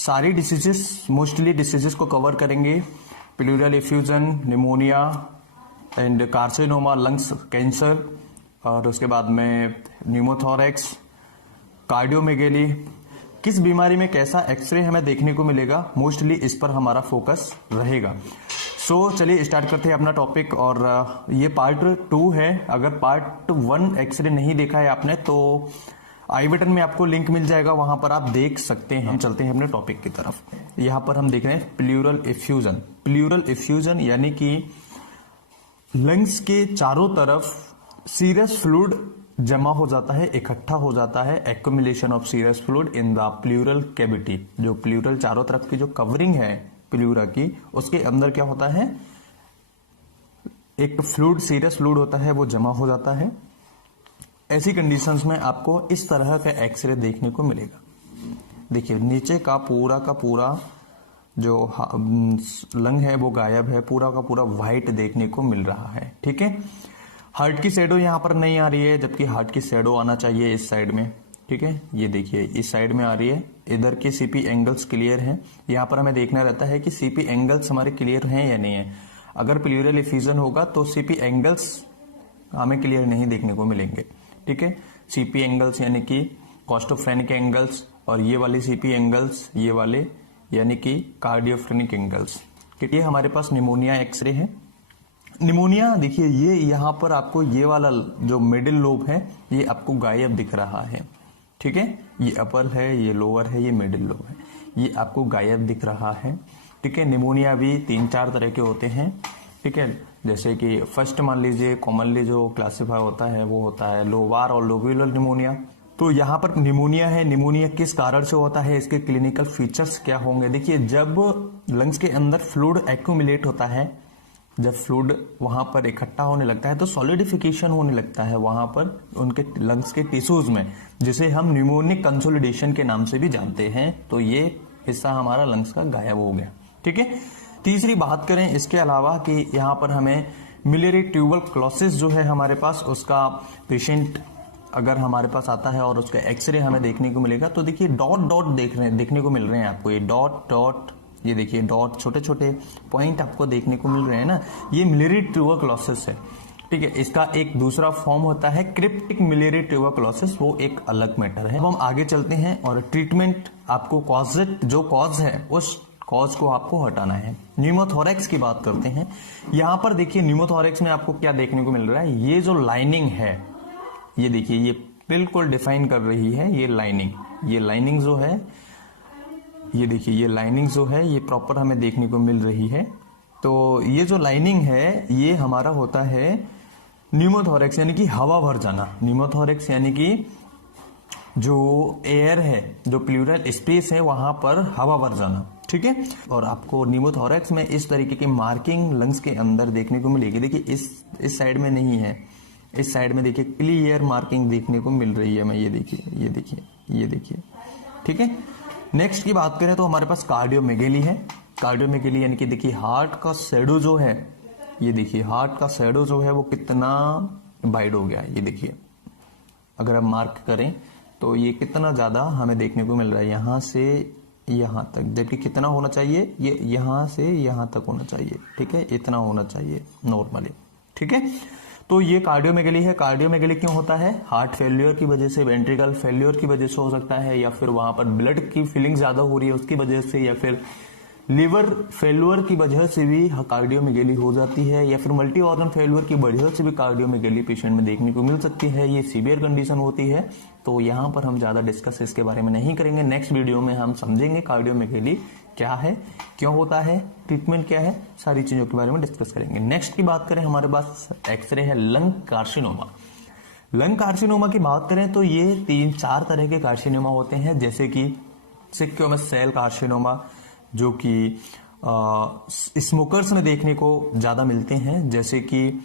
सारी diseases, mostly diseases को cover करेंगे। Pleural effusion, pneumonia and carcinoma, lungs cancer, और उसके बाद में न्यूमोथोरैक्स, कार्डियोमेगेली। किस बीमारी में कैसा एक्सरे हमें देखने को मिलेगा, मोस्टली इस पर हमारा फोकस रहेगा। सो चलिए स्टार्ट करते हैं अपना टॉपिक। और ये पार्ट 2 है। अगर पार्ट 1 एक्सरे नहीं देखा है आपने तो आई बटन में आपको लिंक मिल जाएगा, वहां पर आप देख सकते हैं। हम चलते हैं अपने टॉपिक की तरफ। यहां पर हम देख रहे हैं प्लूरल एफ्यूजन। प्लूरल एफ्यूजन यानी कि लंग्स के चारों तरफ सीरस फ्लूइड जमा हो जाता है, इकट्ठा हो जाता है। Accumulation of serous fluid in the pleural cavity. जो प्लूरल चारों तरफ की जो कवरिंग है प्लूरा की, उसके अंदर क्या होता है, एक फ्लूइड, सीरस फ्लूइड होता है, वो जमा हो जाता है। ऐसी कंडीशंस में आपको इस तरह का एक्सरे देखने को मिलेगा। देखिए नीचे का पूरा जो लंग है वो गायब है, पूरा का पूरा व्हाइट देखने को मिल रहा है। ठीक है, हार्ट की शैडो यहां पर नहीं आ रही है, जबकि हार्ट की शैडो आना चाहिए इस साइड में। ठीक है, ये देखिए इस साइड में आ रही है। इधर के सीपी एंगल्स क्लियर हैं। यहां पर हमें देखना रहता है कि सीपी एंगल्स हमारे क्लियर हैं या नहीं है। अगर प्लूरल एफ्यूजन होगा तो सीपी एंगल्स हमें क्लियर नहीं देखने को मिलेंगे। ठीक है, सीपी एंगल्स यानी कि कॉस्टोफ्रेनिक एंगल्स, और ये वाले सीपी एंगल्स, ये वाले यानी कि कार्डियोफ्रेनिक एंगल्स। ये हमारे पास निमोनिया एक्सरे है। निमोनिया देखिए, ये यहां पर आपको ये वाला जो मिडिल लोब है ये आपको गायब दिख रहा है। ठीक है, ये अपर है, ये लोअर है, ये मिडिल लोब है, ये आपको गायब दिख रहा है। ठीक है, निमोनिया भी 3-4 तरह के होते हैं। ठीक है, जैसे कि फर्स्ट मान लीजिए कॉमनली जो क्लासिफाई होता है वो होता है लोबार और लोब्यूलर निमोनिया। तो यहाँ पर निमोनिया है। निमोनिया किस कारण से होता है, इसके क्लिनिकल फीचर्स क्या होंगे। देखिए जब लंग्स के अंदर फ्लूइड एक्यूमुलेट होता है, जब फ्लूइड वहां पर इकट्ठा होने लगता है तो सॉलिडिफिकेशन होने लगता है वहां पर उनके लंग्स के टिश्यूज में, जिसे हम न्यूमोनिक कंसोलिडेशन के नाम से भी जानते हैं। तो ये हिस्सा हमारा लंग्स का गायब हो गया। ठीक है, तीसरी बात करें इसके अलावा कि यहाँ पर हमें मिलियरी ट्यूबरक्लोसिस जो है हमारे पास, उसका पेशेंट अगर हमारे पास आता है और उसका एक्सरे हमें देखने को मिलेगा तो देखिए डॉट डॉट देखने को मिल रहे हैं आपको। ये डॉट डॉट, ये देखिए डॉट, छोटे छोटे पॉइंट आपको देखने को मिल रहे हैं ना, ये मिलियरी ट्यूबरक्लोसिस है। ठीक है, इसका एक दूसरा फॉर्म होता है क्रिप्टिक मिलियरी ट्यूबरक्लोसिस, वो एक अलग मैटर है। अब हम आगे चलते हैं और ट्रीटमेंट, आपको जो कॉज है उस कॉज को आपको हटाना है। न्यूमोथोरैक्स की बात करते हैं। यहां पर देखिए न्यूमोथोरैक्स में आपको क्या देखने को मिल रहा है, ये जो लाइनिंग है, ये देखिए ये बिल्कुल डिफाइन कर रही है ये लाइनिंग जो है, ये देखिए ये लाइनिंग जो है ये प्रॉपर हमें देखने को मिल रही है। तो ये जो लाइनिंग है ये हमारा होता है न्यूमोथोरैक्स, यानी कि हवा भर जाना। न्यूमोथोरैक्स यानी कि जो एयर है, जो प्लूरल स्पेस है, वहां पर हवा भर जाना। ठीक है, और आपको न्यूमोथोरैक्स में इस तरीके की मार्किंग लंग्स के अंदर देखने को मिलेगी। देखिए इस साइड में नहीं है, इस साइड में देखिए क्लियर मार्किंग देखने को मिल रही है हमें। ये देखिए। ठीक है, नेक्स्ट की बात करें तो हमारे पास कार्डियोमेगेली है। कार्डियोमेगेली यानी कि देखिए हार्ट का शैडो जो है, ये देखिए हार्ट का शैडो जो है वो कितना वाइड हो गया है। ये देखिए अगर हम मार्क करें तो ये कितना ज्यादा हमें देखने को मिल रहा है, यहां से यहां तक, जबकि कितना होना चाहिए, ये यहां से यहां तक होना चाहिए। ठीक है, इतना होना चाहिए नॉर्मली। ठीक है, तो ये कार्डियोमेगेली है। कार्डियोमेगेली क्यों होता है, हार्ट फेल्यूर की वजह से, वेंट्रिकल फेल्यूर की वजह से हो सकता है, या फिर वहां पर ब्लड की फीलिंग ज्यादा हो रही है उसकी वजह से, या फिर लिवर फेल्यूर की वजह से भी कार्डियोमेगेली हो जाती है, या फिर मल्टी ऑर्गन फेल्यूर की वजह से भी कार्डियोमेगेली पेशेंट में देखने को मिल सकती है। ये सीवियर कंडीशन होती है। तो यहाँ पर हम ज्यादा डिस्कस इसके बारे में नहीं करेंगे। नेक्स्ट वीडियो में हम समझेंगे कार्डियोमेगेली क्या है, क्यों होता है, ट्रीटमेंट क्या है, सारी चीजों के बारे में डिस्कस करेंगे। नेक्स्ट की बात करें, हमारे पास एक्सरे है लंग कार्सिनोमा। लंग कार्सिनोमा की बात करें तो ये 3-4 तरह के कार्सिनोमा होते हैं, जैसे कि स्क्वैमस सेल कार्सिनोमा, जो कि स्मोकर्स में देखने को ज्यादा मिलते हैं। जैसे कि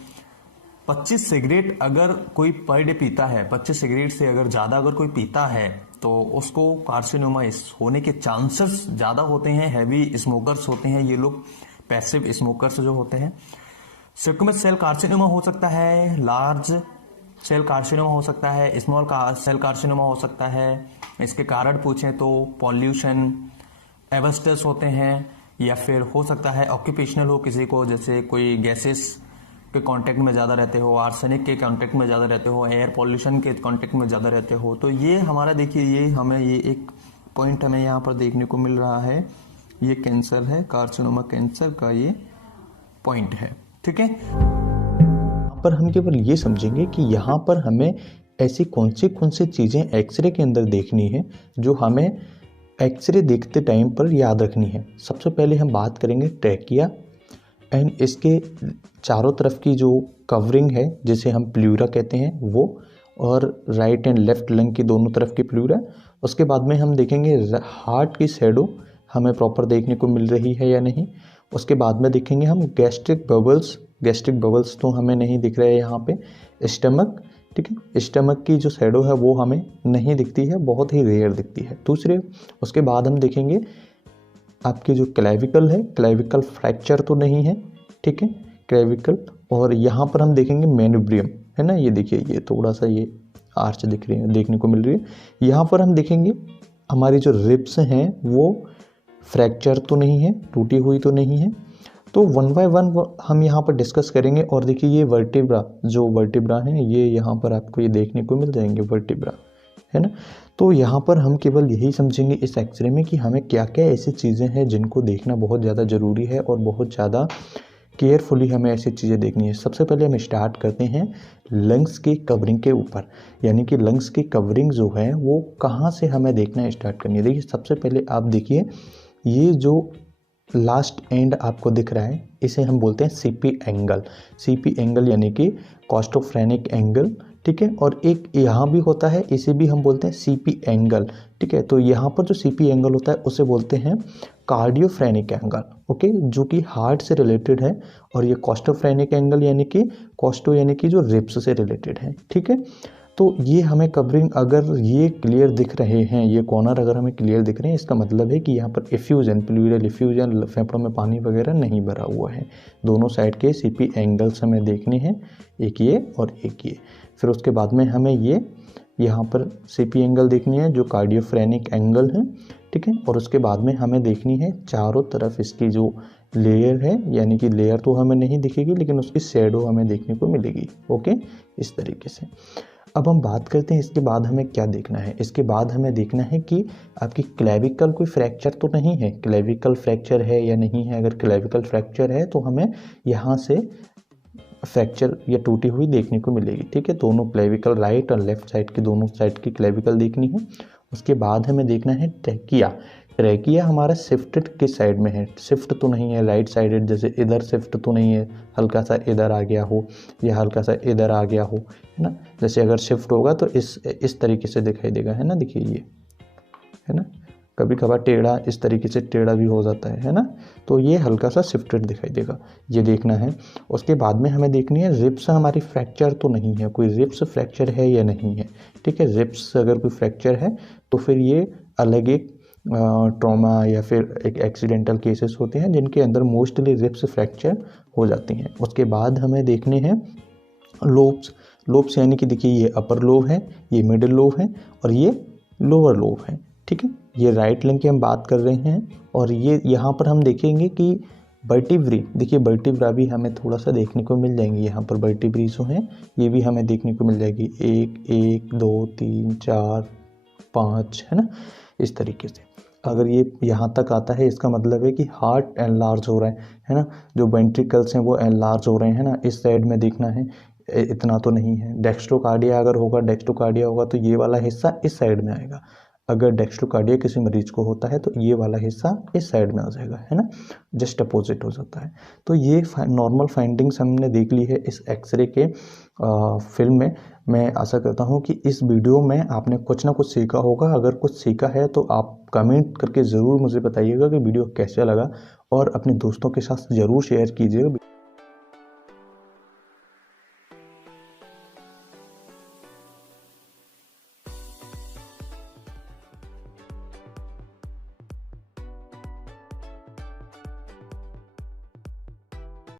25 सिगरेट अगर कोई पर डे पीता है, 25 सिगरेट से अगर ज्यादा अगर कोई पीता है तो उसको कार्सिनोमा होने के चांसेस ज्यादा होते हैं। हैवी स्मोकर्स होते हैं ये लोग, पैसिव स्मोकर्स जो होते हैं। स्क्वैमस सेल कार्सिनोमा हो सकता है, लार्ज सेल कार्सिनोमा हो सकता है, स्मॉल सेल कार्सिनोमा हो सकता है। इसके कारण पूछें तो पॉल्यूशन, एवस्टस होते हैं, या फिर हो सकता है ऑक्यूपेशनल हो किसी को, जैसे कोई गैसेस के कांटेक्ट में ज़्यादा रहते हो, आर्सेनिक के कांटेक्ट में ज़्यादा रहते हो, एयर पॉल्यूशन के कांटेक्ट में ज़्यादा रहते हो। तो ये हमारा देखिए, ये एक पॉइंट हमें यहाँ पर देखने को मिल रहा है। ये कैंसर है, कार्सिनोमा कैंसर का ये पॉइंट है। ठीक है, यहाँ पर हम केवल ये समझेंगे कि यहाँ पर हमें ऐसी कौन सी चीज़ें एक्सरे के अंदर देखनी है जो हमें एक्सरे देखते टाइम पर याद रखनी है। सबसे पहले हम बात करेंगे ट्रैकिया एंड इसके चारों तरफ की जो कवरिंग है जिसे हम प्लूरा कहते हैं वो, और राइट एंड लेफ्ट लंग की दोनों तरफ की प्लूरा। उसके बाद में हम देखेंगे हार्ट की शैडो हमें प्रॉपर देखने को मिल रही है या नहीं। उसके बाद में देखेंगे हम गैस्ट्रिक बबल्स तो हमें नहीं दिख रहे हैं यहाँ पे। स्टमक, ठीक है, स्टमक की जो शैडो है वो हमें नहीं दिखती है, बहुत ही रेयर दिखती है। दूसरे उसके बाद हम देखेंगे आपकी जो क्लेविकल है, क्लेविकल फ्रैक्चर तो नहीं है, ठीक है, क्लेविकल। और यहाँ पर हम देखेंगे मेनुब्रियम, है ना, ये देखिए ये थोड़ा सा ये आर्च दिख रही है, देखने को मिल रही है। यहाँ पर हम देखेंगे हमारी जो रिब्स हैं वो फ्रैक्चर तो नहीं है, टूटी हुई तो नहीं है। तो वन बाय वन हम यहाँ पर डिस्कस करेंगे। और देखिए ये वर्टिब्रा हैं, ये यहाँ पर आपको ये देखने को मिल जाएंगे वर्टिब्रा, है ना। तो यहाँ पर हम केवल यही समझेंगे इस एक्सरे में कि हमें क्या क्या ऐसी चीज़ें हैं जिनको देखना बहुत ज़्यादा ज़रूरी है और बहुत ज़्यादा केयरफुली हमें ऐसी चीज़ें देखनी है। सबसे पहले हम स्टार्ट करते हैं लंग्स की कवरिंग के ऊपर, यानी कि लंग्स की कवरिंग जो है वो कहाँ से हमें देखना स्टार्ट करनी है। देखिए सबसे पहले आप देखिए ये जो लास्ट एंड आपको दिख रहा है इसे हम बोलते हैं सीपी एंगल यानी कि कॉस्टोफ्रेनिक एंगल, ठीक है। और एक यहाँ भी होता है, इसे भी हम बोलते हैं सीपी एंगल, ठीक है। तो यहाँ पर जो सीपी एंगल होता है उसे बोलते हैं कार्डियोफ्रेनिक एंगल, ओके, जो कि हार्ट से रिलेटेड है। और ये कॉस्टोफ्रेनिक एंगल यानी कि जो रिब्स से रिलेटेड है, ठीक है। तो ये हमें कवरिंग अगर ये क्लियर दिख रहे हैं, ये कॉर्नर अगर हमें क्लियर दिख रहे हैं, इसका मतलब है कि यहाँ पर इफ्यूजन, प्लूरल इफ्यूजन, फेफड़ों में पानी वगैरह नहीं भरा हुआ है। दोनों साइड के सीपी एंगल्स हमें देखने हैं, एक ये और एक ये। फिर उसके बाद में हमें ये यहाँ पर सीपी एंगल देखनी है जो कार्डियोफ्रेनिक एंगल है, ठीक है। और उसके बाद में हमें देखनी है चारों तरफ इसकी जो लेयर है, यानी कि लेयर तो हमें नहीं दिखेगी लेकिन उसकी शैडो हमें देखने को मिलेगी, ओके, इस तरीके से। अब हम बात करते हैं इसके बाद हमें क्या देखना है। इसके बाद हमें देखना है कि आपकी क्लेविकल कोई फ्रैक्चर तो नहीं है, क्लेविकल फ्रैक्चर है या नहीं है। अगर क्लेविकल फ्रैक्चर है तो हमें यहाँ से फ्रैक्चर या टूटी हुई देखने को मिलेगी, ठीक है। दोनों क्लेविकल, राइट और लेफ्ट साइड की दोनों साइड की क्लेविकल देखनी है। उसके बाद हमें देखना है ट्रैकिया हमारा शिफ्टेड किस साइड में है, शिफ्ट तो नहीं है राइट साइडेड, जैसे इधर शिफ्ट तो नहीं है, हल्का सा इधर आ गया हो या हल्का सा इधर आ गया हो, है ना। जैसे अगर शिफ्ट होगा तो इस तरीके से दिखाई देगा, है ना, देखिए ये, है ना। कभी कभार टेढ़ा, इस तरीके से टेढ़ा भी हो जाता है ना। तो ये हल्का सा शिफ्टेड दिखाई देगा, ये देखना है। उसके बाद में हमें देखनी है रिब्स हमारी फ्रैक्चर तो नहीं है, कोई रिब्स फ्रैक्चर है या नहीं है, ठीक है। रिब्स अगर कोई फ्रैक्चर है तो फिर ये अलग एक ट्रॉमा या फिर एक एक्सीडेंटल केसेस होते हैं जिनके अंदर मोस्टली रिब्स फ्रैक्चर हो जाती हैं। उसके बाद हमें देखने हैं लोब्स यानी कि देखिए ये अपर लोब है, ये मिडिल लोब है और ये लोअर लोब है, ठीक है। ये राइट लंग की हम बात कर रहे हैं। और ये यहाँ पर हम देखेंगे कि वर्टिब्री, देखिए वर्टिब्रा भी हमें थोड़ा सा देखने को मिल जाएंगी। यहाँ पर वर्टिब्री जो हैं ये भी हमें देखने को मिल जाएगी, 1 2 3 4 5, है ना, इस तरीके से। अगर ये यहाँ तक आता है इसका मतलब है कि हार्ट एनलार्ज हो रहा है ना, जो वेंट्रिकल्स हैं वो एनलार्ज हो रहे हैं ना, इस साइड में देखना है, इतना तो नहीं है। डेक्स्ट्रोकार्डिया अगर होगा तो ये वाला हिस्सा इस साइड में आएगा। अगर डेक्स्ट्रोकार्डिया किसी मरीज को होता है तो ये वाला हिस्सा इस साइड में आ जाएगा, है ना, जस्ट अपोजिट हो जाता है। तो ये नॉर्मल फाइंडिंग्स हमने देख ली है इस एक्सरे के फिल्म में। मैं आशा करता हूँ कि इस वीडियो में आपने कुछ ना कुछ सीखा होगा। अगर कुछ सीखा है तो आप कमेंट करके ज़रूर मुझे बताइएगा कि वीडियो कैसा लगा, और अपने दोस्तों के साथ ज़रूर शेयर कीजिएगा।